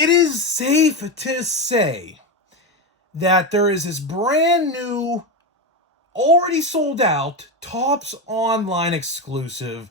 It is safe to say that there is this brand new, already sold out, Topps Online exclusive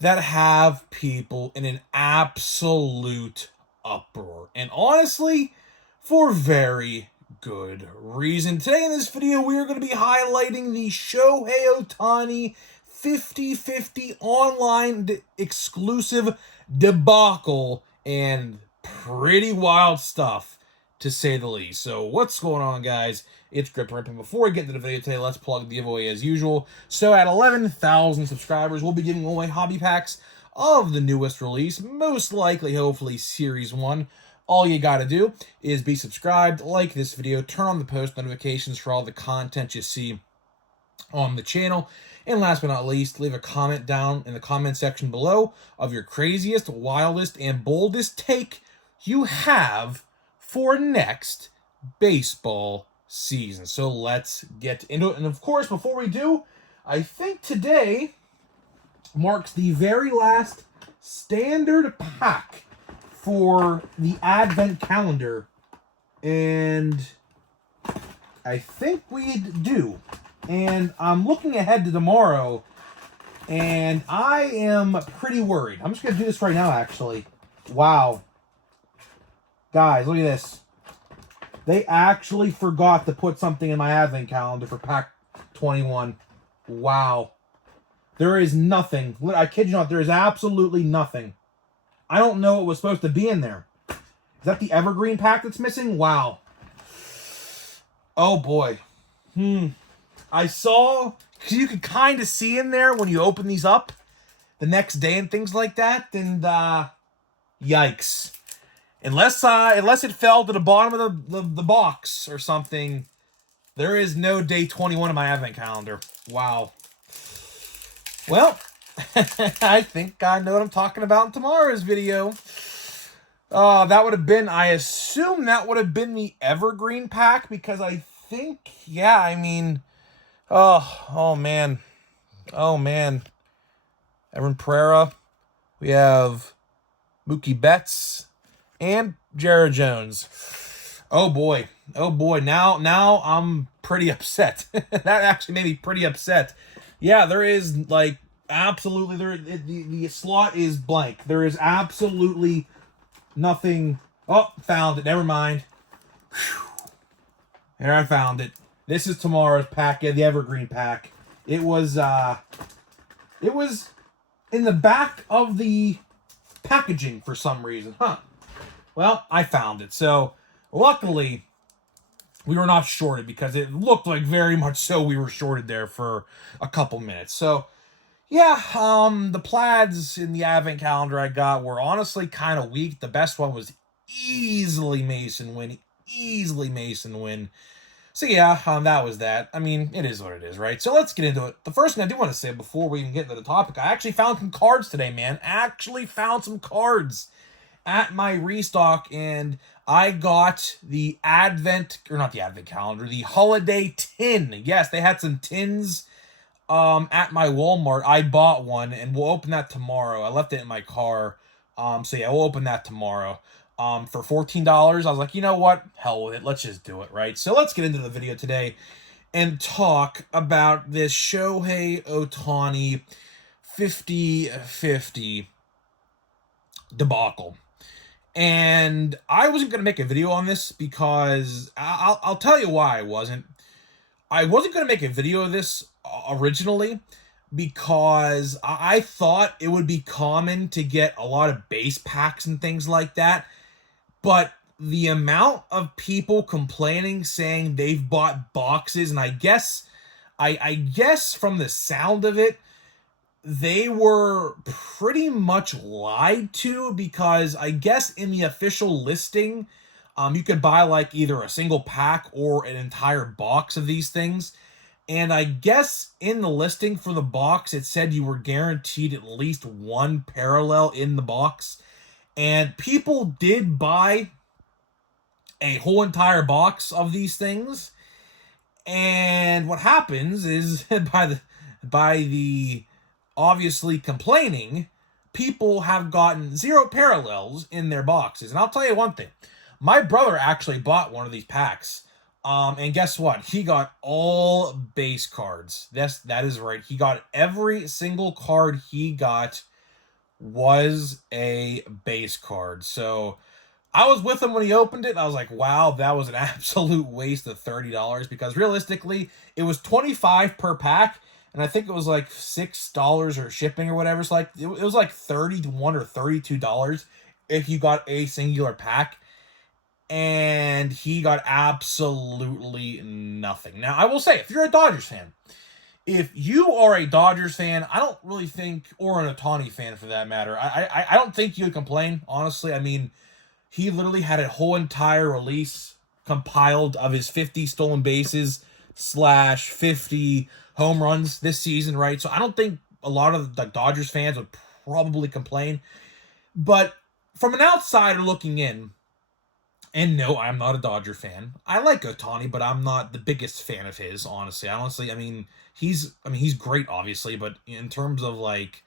that have people in an absolute uproar. And honestly, for very good reason. Today in this video, we are going to be highlighting the Shohei Ohtani 50/50 online exclusive debacle, and pretty wild stuff, to say the least. So what's going on, guys? It's Grip Rip, and before we get into the video today, let's plug the giveaway as usual. So at 11,000 subscribers, we'll be giving away hobby packs of the newest release, most likely, hopefully, Series 1. All you gotta do is be subscribed, like this video, turn on the post notifications for all the content you see on the channel, and last but not least, leave a comment down in the comment section below of your craziest, wildest, and boldest take you have for next baseball season. So let's get into it. And of course, before we do, I think today marks the very last standard pack for the Advent calendar, and I think we do. And I'm looking ahead to tomorrow, and I am pretty worried. I'm just going to do this right now, actually. Wow. Guys, look at this. They actually forgot to put something in my Advent calendar for pack 21. Wow. There is nothing. I kid you not, there is absolutely nothing. I don't know what was supposed to be in there. Is that the Evergreen pack that's missing? Wow. Oh, boy. I saw, because you can kind of see in there when you open these up the next day and things like that, and yikes. Unless it fell to the bottom of the box or something, there is no day 21 in my Advent calendar. Wow. Well, I think I know what I'm talking about in tomorrow's video. That would have been, I assume that would have been the Evergreen pack, because I think, yeah, I mean, oh man. Evan Pereira. We have Mookie Betts and Jared Jones. Oh boy. Now I'm pretty upset. That actually made me pretty upset. Yeah, there is, like, absolutely, the slot is blank. There is absolutely nothing. Oh, found it. Never mind. Whew. There, I found it. This is tomorrow's pack, the Evergreen pack. It was in the back of the packaging for some reason. Well, I found it. So, luckily, we were not shorted, because it looked like very much so we were shorted there for a couple minutes. So, yeah, the plaids in the Advent calendar I got were honestly kind of weak. The best one was easily Mason Wynn. So yeah, that was that. I mean, it is what it is, right? So let's get into it. The first thing I do want to say before we even get into the topic, I actually found some cards today, man. Actually found some cards at my restock, and I got the Advent, or not the Advent calendar, the holiday tin. Yes, they had some tins at my Walmart. I bought one, and we'll open that tomorrow. I left it in my car. So yeah, we'll open that tomorrow. For $14, I was like, you know what? Hell with it. Let's just do it, right? So let's get into the video today and talk about this Shohei Ohtani 50/50 debacle. And I wasn't going to make a video on this, because I'll tell you why I wasn't. I wasn't going to make a video of this originally, because I thought it would be common to get a lot of base packs and things like that. But the amount of people complaining, saying they've bought boxes, and I guess from the sound of it, they were pretty much lied to, because I guess in the official listing, you could buy like either a single pack or an entire box of these things. And I guess in the listing for the box, it said you were guaranteed at least one parallel in the box. And people did buy a whole entire box of these things. And what happens is, by the obviously complaining, people have gotten zero parallels in their boxes. And I'll tell you one thing. My brother actually bought one of these packs. And guess what? He got all base cards. That is right. He got every single card he got was a base card. So I was with him when he opened it. And I was like, wow, that was an absolute waste of $30 because realistically, it was $25 per pack. And I think it was like $6 or shipping or whatever. So like it was like $31 or $32 if you got a singular pack. And he got absolutely nothing. Now, I will say, if you're a Dodgers fan, if you are a Dodgers fan, I don't really think, or an Ohtani fan for that matter, I don't think you would complain, honestly. I mean, he literally had a whole entire release compiled of his 50 stolen bases / 50 home runs this season, right? So I don't think a lot of the Dodgers fans would probably complain. But from an outsider looking in, and no, I'm not a Dodger fan. I like Ohtani, but I'm not the biggest fan of his, honestly. I mean, he's great, obviously, but in terms of like,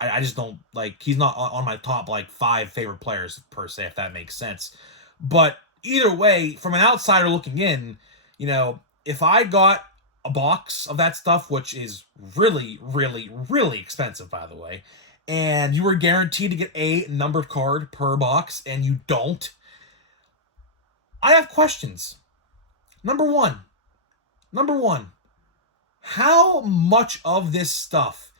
I just don't like. He's not on my top like 5 favorite players per se, if that makes sense. But either way, from an outsider looking in, if I got a box of that stuff, which is really, really, really expensive, by the way, and you were guaranteed to get a numbered card per box, and you don't. I have questions. Number one, how much of this stuff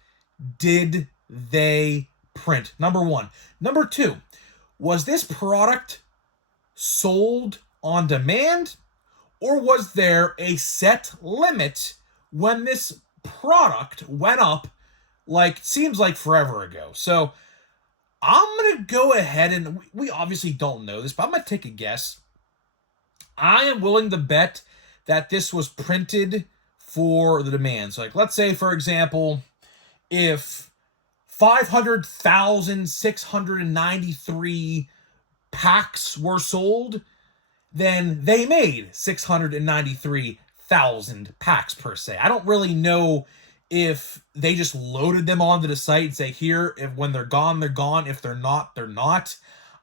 did they print? Number one. Number two, was this product sold on demand, or was there a set limit when this product went up, like, seems like forever ago? So I'm going to go ahead, and we obviously don't know this, but I'm going to take a guess. I am willing to bet that this was printed for the demand. So, like, let's say, for example, if 500,693 packs were sold, then they made 693,000 packs per se. I don't really know if they just loaded them onto the site and say, here, if when they're gone, they're gone. If they're not, they're not.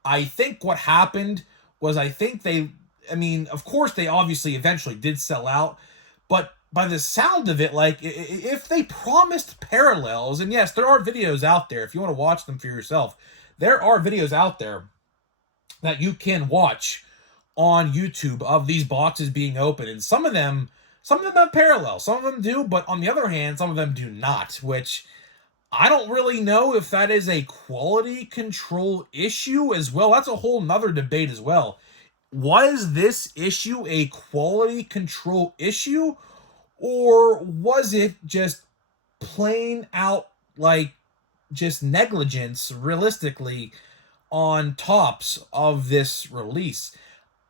I think what happened was of course, they obviously eventually did sell out, but by the sound of it, like, if they promised parallels, and yes, there are videos out there, if you want to watch them for yourself, there are videos out there that you can watch on YouTube of these boxes being opened, and some of them have parallels, some of them do, but on the other hand, some of them do not, which I don't really know if that is a quality control issue as well. That's a whole nother debate as well. Was this issue a quality control issue, or was it just plain out, like, just negligence, realistically, on tops of this release?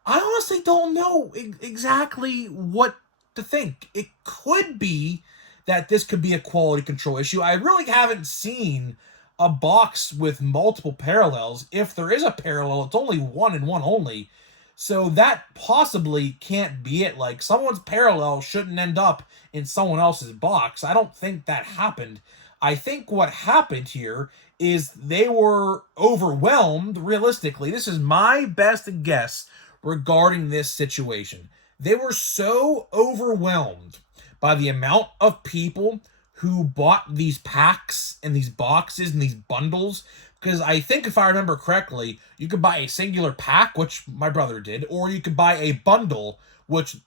I honestly don't know exactly what to think. It could be that this could be a quality control issue. I really haven't seen a box with multiple parallels. If there is a parallel, it's only one and one only. So that possibly can't be it. Like, someone's parallel shouldn't end up in someone else's box. I don't think that happened. I think what happened here is they were overwhelmed, realistically. This is my best guess regarding this situation. They were so overwhelmed by the amount of people who bought these packs and these boxes and these bundles, because I think, if I remember correctly, you could buy a singular pack, which my brother did, or you could buy a bundle,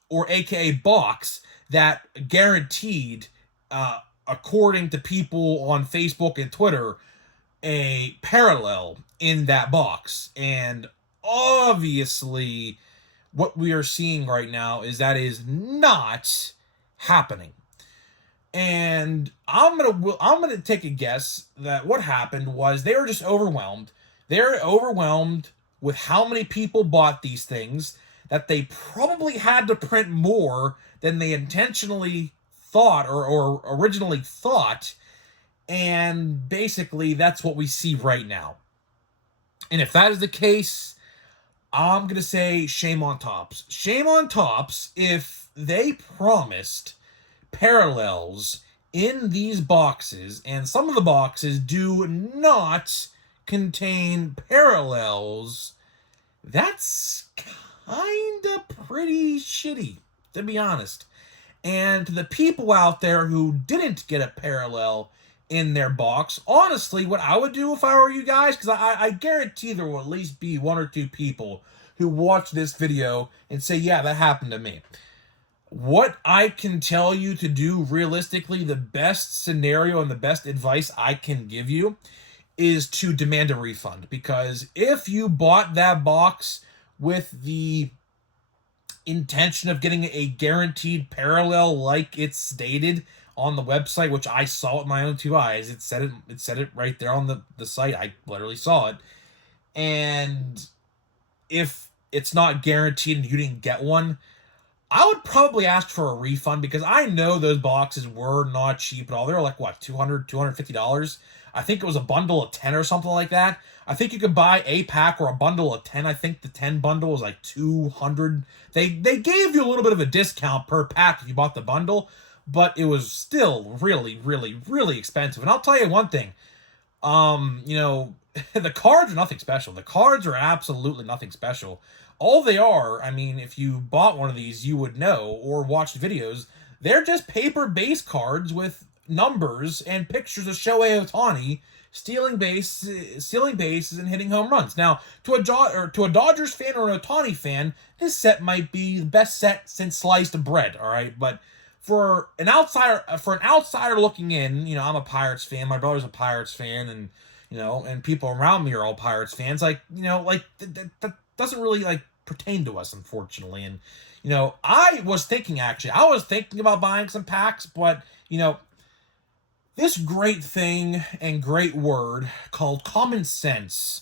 or aka box, that guaranteed, according to people on Facebook and Twitter, a parallel in that box. And obviously, what we are seeing right now is that is not happening. And I'm gonna take a guess that what happened was they were just overwhelmed. They're overwhelmed with how many people bought these things, that they probably had to print more than they intentionally thought or originally thought. And basically, that's what we see right now. And if that is the case, I'm gonna say shame on Topps. Shame on Topps if they promised parallels in these boxes, and some of the boxes do not contain parallels, that's kind of pretty shitty, to be honest. And to the people out there who didn't get a parallel in their box, honestly, what I would do if I were you guys, because I guarantee there will at least be one or two people who watch this video and say, yeah, that happened to me. What I can tell you to do realistically, the best scenario and the best advice I can give you is to demand a refund. Because if you bought that box with the intention of getting a guaranteed parallel like it's stated on the website, which I saw with my own two eyes, it said it right there on the site. I literally saw it. And if it's not guaranteed and you didn't get one, I would probably ask for a refund, because I know those boxes were not cheap at all. They were like, what, $250? I think it was a bundle of 10 or something like that. I think you could buy a pack or a bundle of 10. I think the 10 bundle was like 200. They gave you a little bit of a discount per pack if you bought the bundle, but it was still really, really, really expensive. And I'll tell you one thing. The cards are nothing special. The cards are absolutely nothing special. All they are, I mean, if you bought one of these, you would know, or watched videos, they're just paper-based cards with numbers and pictures of Shohei Ohtani stealing bases and hitting home runs. Now, to a Dodgers fan or an Ohtani fan, this set might be the best set since sliced bread, all right? But for an outsider looking in, I'm a Pirates fan, my brother's a Pirates fan, and and people around me are all Pirates fans. That doesn't really pertain to us, unfortunately. And I was thinking about buying some packs, but this great thing and great word called common sense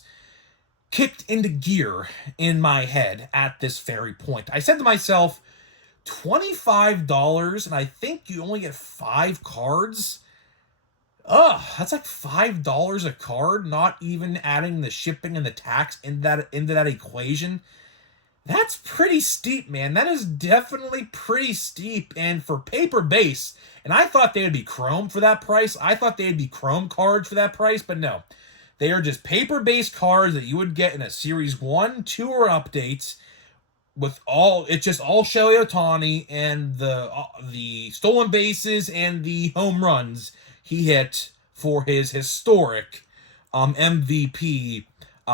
kicked into gear in my head at this very point. I said to myself, $25, and I think you only get 5 cards. Ugh, that's like $5 a card, not even adding the shipping and the tax into that equation. That's pretty steep, man. That is definitely pretty steep. And for paper base, and I thought they would be chrome for that price. I thought they'd be chrome cards for that price, but no. They are just paper-based cards that you would get in a Series 1, 2, or updates. It's just all Shohei Ohtani and the stolen bases and the home runs he hit for his historic MVP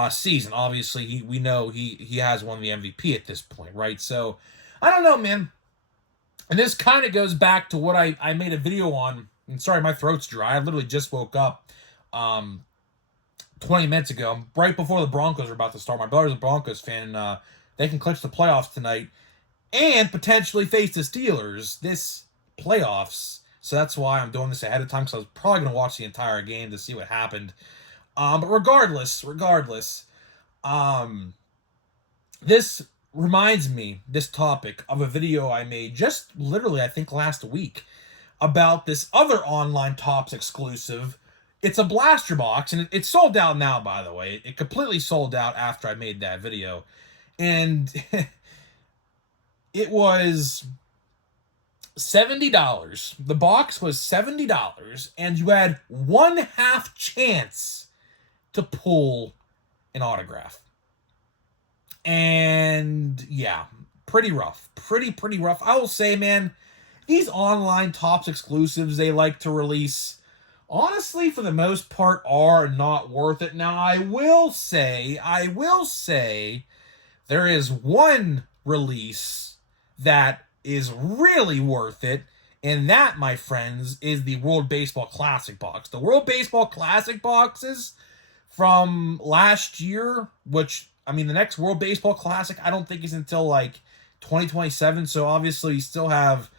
season. Obviously, we know he has won the MVP at this point, right? So, I don't know, man. And this kind of goes back to what I made a video on. And sorry, my throat's dry. I literally just woke up 20 minutes ago, right before the Broncos were about to start. My brother's a Broncos fan, and they can clinch the playoffs tonight and potentially face the Steelers this playoffs. So that's why I'm doing this ahead of time, because I was probably going to watch the entire game to see what happened. But regardless, this reminds me, this topic, of a video I made just literally, I think, last week about this other online Topps exclusive. It's a blaster box, and it's sold out now, by the way. It completely sold out after I made that video. And it was $70. The box was $70, and you had 1/2 chance to pull an autograph. And yeah, pretty rough. Pretty rough. I will say, man, these online Topps exclusives they like to release, honestly, for the most part, are not worth it. Now, I will say, there is one release that is really worth it, and that, my friends, is the World Baseball Classic box. The World Baseball Classic boxes from last year, which, I mean, the next World Baseball Classic, I don't think is until, 2027, so obviously you still have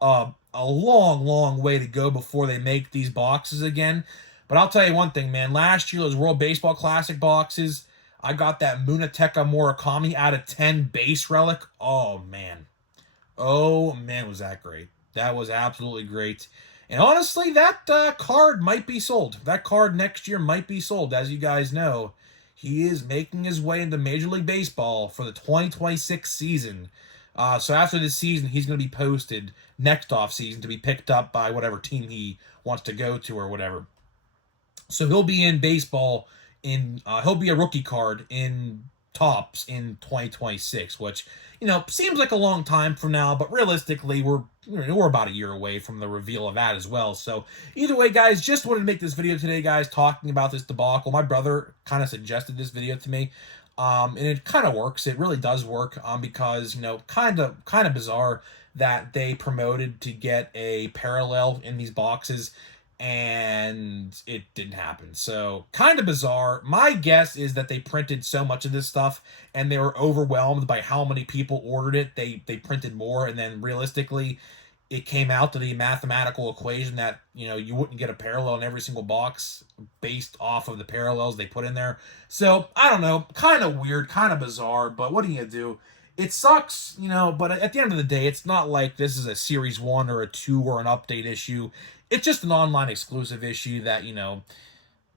a long way to go before they make these boxes again. But I'll tell you one thing, man. Last year, those World Baseball Classic boxes, I got that Munetaka Murakami out of 10 base relic. Oh, man, was that great. That was absolutely great. And honestly, that card might be sold. That card next year might be sold. As you guys know, he is making his way into Major League Baseball for the 2026 season. So after this season, he's going to be posted next off season to be picked up by whatever team he wants to go to or whatever. So he'll be in baseball he'll be a rookie card in Tops in 2026, which seems like a long time from now, but realistically we're about a year away from the reveal of that as well. So either way, guys, just wanted to make this video today, guys, talking about this debacle. My brother kind of suggested this video to me. And it kind of works. It really does work. Because kind of bizarre that they promoted to get a parallel in these boxes, and it didn't happen. So kind of bizarre. My guess is that they printed so much of this stuff, and they were overwhelmed by how many people ordered it. They printed more, and then realistically, it came out to the mathematical equation that you wouldn't get a parallel in every single box based off of the parallels they put in there. So I don't know, kind of weird, kind of bizarre, but what are you gonna do? It sucks, but at the end of the day, it's not like this is a Series 1 or a 2 or an update issue. It's just an online exclusive issue that, it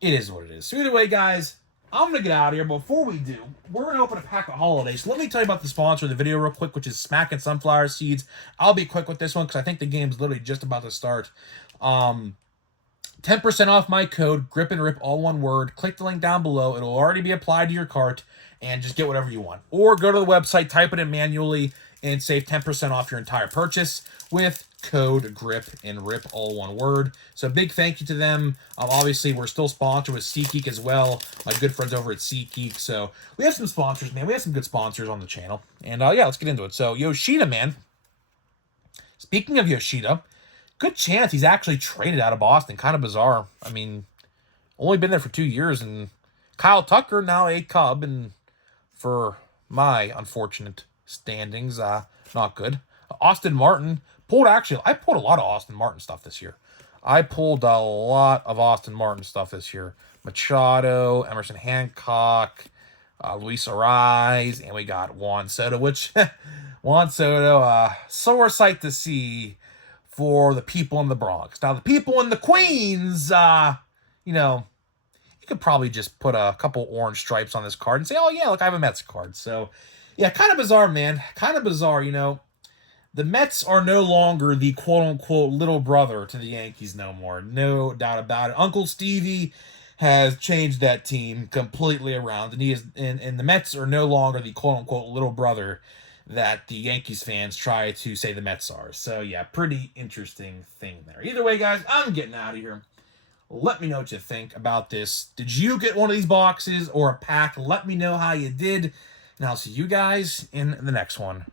is what it is. So either way, guys, I'm going to get out of here. But before we do, we're going to open a pack of holidays. So let me tell you about the sponsor of the video real quick, which is Smackin' Sunflower Seeds. I'll be quick with this one because I think the game's literally just about to start. 10% off my code, Grip and Rip, all one word. Click the link down below. It'll already be applied to your cart, and just get whatever you want. Or go to the website, type it in manually, and save 10% off your entire purchase with code Grip and Rip, all one word. So big thank you to them. Obviously, we're still sponsored with SeatGeek as well. My good friends over at SeatGeek. So we have some sponsors, man. We have some good sponsors on the channel. And yeah, let's get into it. So Yoshida, man. Speaking of Yoshida, good chance he's actually traded out of Boston. Kind of bizarre. I mean, only been there for 2 years. And Kyle Tucker, now a Cub, and for my unfortunate standings, not good. Austin Martin I pulled a lot of Austin Martin stuff this year. Machado, Emerson Hancock, Luis Ariz, and we got Juan Soto, which Juan Soto, sore sight to see for the people in the Bronx. Now, the people in the Queens, you could probably just put a couple orange stripes on this card and say, oh, yeah, look, I have a Mets card. So, yeah, kind of bizarre, man. Kind of bizarre, The Mets are no longer the quote-unquote little brother to the Yankees no more. No doubt about it. Uncle Stevie has changed that team completely around, and the Mets are no longer the quote-unquote little brother that the Yankees fans try to say the Mets are. So, yeah, pretty interesting thing there. Either way, guys, I'm getting out of here. Let me know what you think about this. Did you get one of these boxes or a pack? Let me know how you did. And I'll see you guys in the next one.